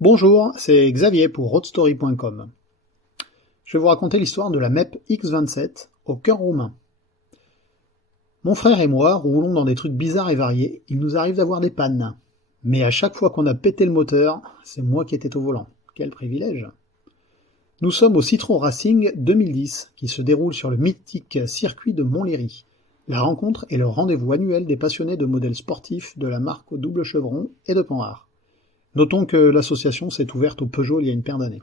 Bonjour, c'est Xavier pour roadstory.com. Je vais vous raconter l'histoire de la MEP X27 au cœur roumain. Mon frère et moi roulons dans des trucs bizarres et variés, il nous arrive d'avoir des pannes. Mais à chaque fois qu'on a pété le moteur, c'est moi qui étais au volant. Quel privilège! Nous sommes au Citro Racing 2010, qui se déroule sur le mythique circuit de Montlhéry. La rencontre est le rendez-vous annuel des passionnés de modèles sportifs de la marque au double chevron et de Panhard. Notons que l'association s'est ouverte au Peugeot il y a une paire d'années.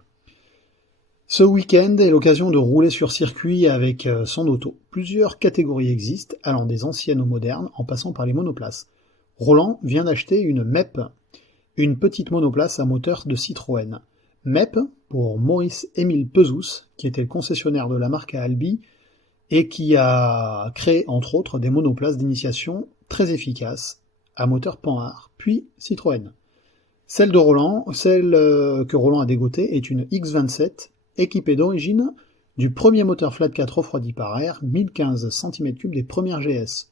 Ce week-end est l'occasion de rouler sur circuit avec son auto. Plusieurs catégories existent, allant des anciennes aux modernes, en passant par les monoplaces. Roland vient d'acheter une MEP, une petite monoplace à moteur de Citroën. MEP pour Maurice-Émile Pezous, qui était le concessionnaire de la marque à Albi, et qui a créé entre autres des monoplaces d'initiation très efficaces, à moteur Panhard, puis Citroën. Celle que Roland a dégotée est une X27, équipée d'origine du premier moteur flat 4 refroidi par air, 1015 cm3 des premières GS.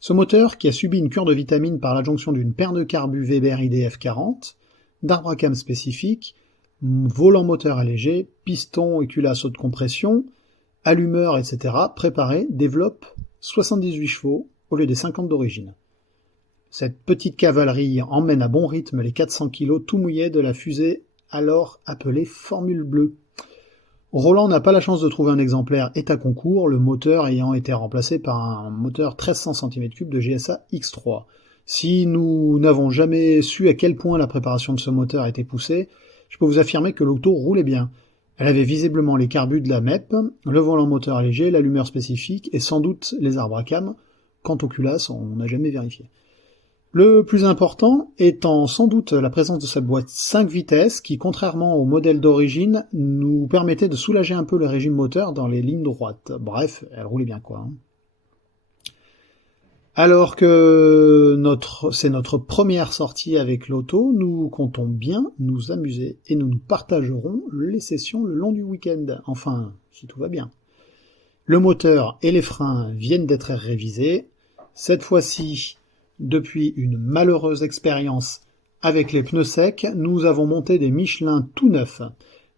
Ce moteur, qui a subi une cure de vitamine par l'adjonction d'une paire de carbu Weber IDF 40, d'arbre à cam spécifique, volant moteur allégé, piston et culasse haute compression, allumeur, etc., préparé, développe 78 chevaux au lieu des 50 d'origine. Cette petite cavalerie emmène à bon rythme les 400 kg tout mouillés de la fusée alors appelée Formule Bleue. Roland n'a pas la chance de trouver un exemplaire état concours, le moteur ayant été remplacé par un moteur 1300 cm3 de GSA X3. Si nous n'avons jamais su à quel point la préparation de ce moteur a été poussée, je peux vous affirmer que l'auto roulait bien. Elle avait visiblement les carbus de la MEP, le volant moteur allégé, l'allumeur spécifique et sans doute les arbres à cam. Quant aux culasses, on n'a jamais vérifié. Le plus important étant sans doute la présence de cette boîte 5 vitesses qui, contrairement au modèle d'origine, nous permettait de soulager un peu le régime moteur dans les lignes droites. Bref, elle roulait bien quoi. Alors que c'est notre première sortie avec l'auto, nous comptons bien nous amuser et nous partagerons les sessions le long du week-end. Enfin, si tout va bien. Le moteur et les freins viennent d'être révisés. Cette fois-ci, depuis une malheureuse expérience avec les pneus secs, nous avons monté des Michelin tout neufs,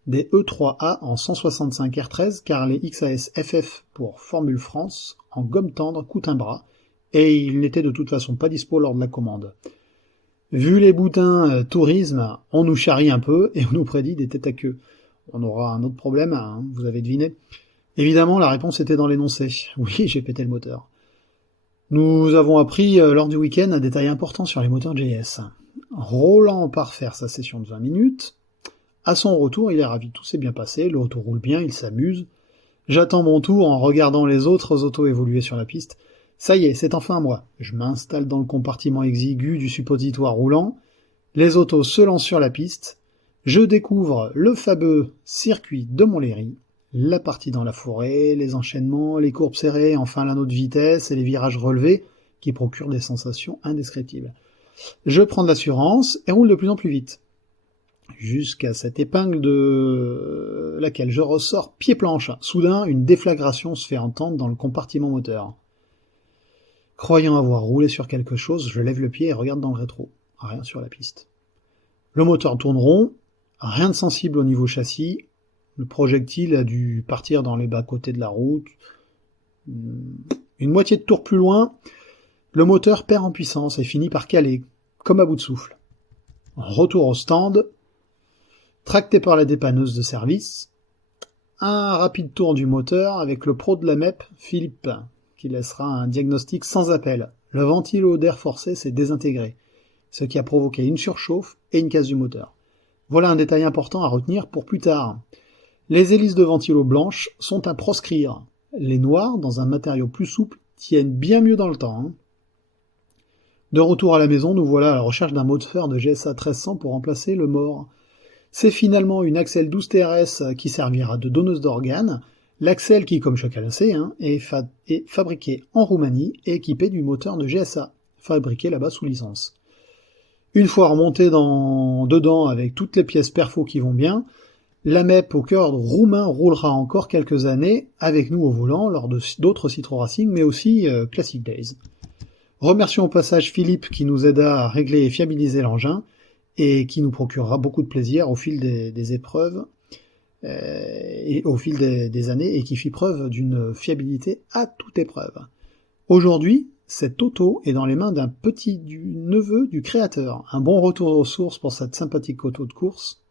des E3A en 165 R13 car les XAS FF pour Formule France en gomme tendre coûtent un bras, et ils n'étaient de toute façon pas dispo lors de la commande. Vu les boutins tourisme, on nous charrie un peu et on nous prédit des têtes à queue. On aura un autre problème, hein, vous avez deviné. Évidemment, la réponse était dans l'énoncé. Oui, j'ai pété le moteur. Nous avons appris lors du week-end un détail important sur les moteurs JS. Roland part faire sa session de 20 minutes. À son retour, il est ravi, tout s'est bien passé, l'auto roule bien, il s'amuse. J'attends mon tour en regardant les autres autos évoluer sur la piste. Ça y est, c'est enfin moi. Je m'installe dans le compartiment exigu du suppositoire roulant. Les autos se lancent sur la piste. Je découvre le fameux circuit de Montlhéry. La partie dans la forêt, les enchaînements, les courbes serrées, enfin l'anneau de vitesse et les virages relevés qui procurent des sensations indescriptibles. Je prends de l'assurance et roule de plus en plus vite. Jusqu'à cette épingle de laquelle je ressors pied-planche. Soudain, une déflagration se fait entendre dans le compartiment moteur. Croyant avoir roulé sur quelque chose, je lève le pied et regarde dans le rétro. Rien sur la piste. Le moteur tourne rond, rien de sensible au niveau châssis. Le projectile a dû partir dans les bas-côtés de la route. Une moitié de tour plus loin, le moteur perd en puissance et finit par caler, comme à bout de souffle. Retour au stand, tracté par la dépanneuse de service, un rapide tour du moteur avec le pro de la MEP, Philippe, qui laissera un diagnostic sans appel. Le ventilo d'air forcé s'est désintégré, ce qui a provoqué une surchauffe et une casse du moteur. Voilà un détail important à retenir pour plus tard. Les hélices de ventilo blanches sont à proscrire. Les noires, dans un matériau plus souple, tiennent bien mieux dans le temps. De retour à la maison, nous voilà à la recherche d'un moteur de GSA 1300 pour remplacer le mort. C'est finalement une Axel 12 TRS qui servira de donneuse d'organes. L'Axel qui, comme chacun le sait, est fabriqué en Roumanie et équipé du moteur de GSA, fabriqué là-bas sous licence. Une fois remonté dedans avec toutes les pièces perfo qui vont bien, la MEP au cœur roumain roulera encore quelques années avec nous au volant lors d'autres Citro Racing, mais aussi Classic Days. Remercions au passage Philippe qui nous aida à régler et fiabiliser l'engin, et qui nous procurera beaucoup de plaisir au fil des épreuves et au fil des années, et qui fit preuve d'une fiabilité à toute épreuve. Aujourd'hui, cette auto est dans les mains d'un neveu du créateur. Un bon retour aux sources pour cette sympathique auto de course.